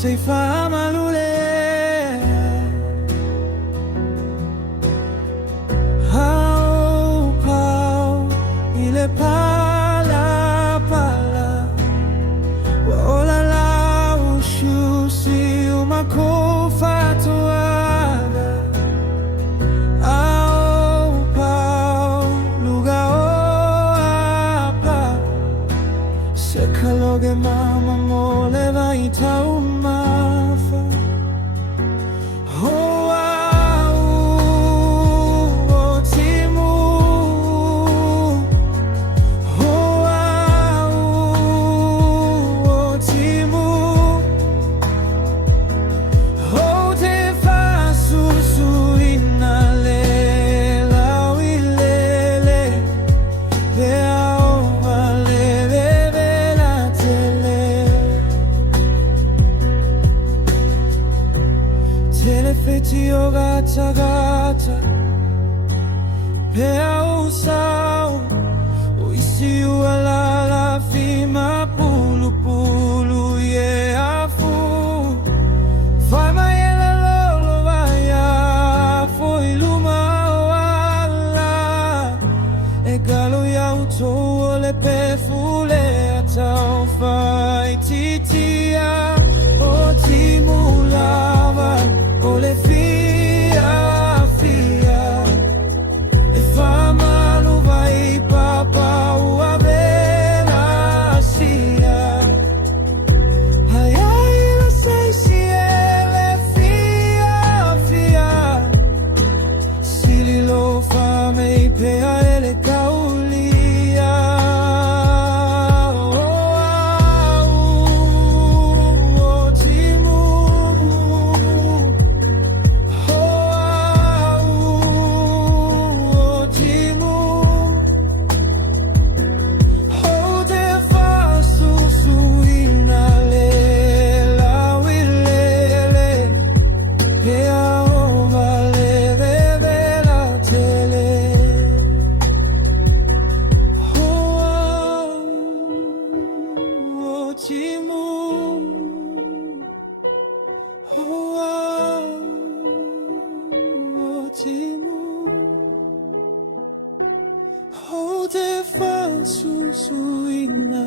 sei faamagalo pau ile pala pala wa o lalagu shusi uma faatalatala au pau luga o apa se kago mama mole vai tau mafa O AU O TIMU O AU O TIMU O te fasusuina lau ilele pea o faatalatala telefeti o gata gata pea o sau o isi ua lala fima pulu pulu ye afu fai mai e la lolo vaaia foi luma o ala e galo iau tau.le pefule a tau fai titia o timu lava o le fia fia e faamagalo vai papa ua vela sia ai ai la sei si ele fia fia sili lo fame pea ele kaulia O AU O TIMU O AU O TIMU o te fasusuina lau ilele pea o faatalatala O AU O TIMU O AU O TIMU o te fasusuina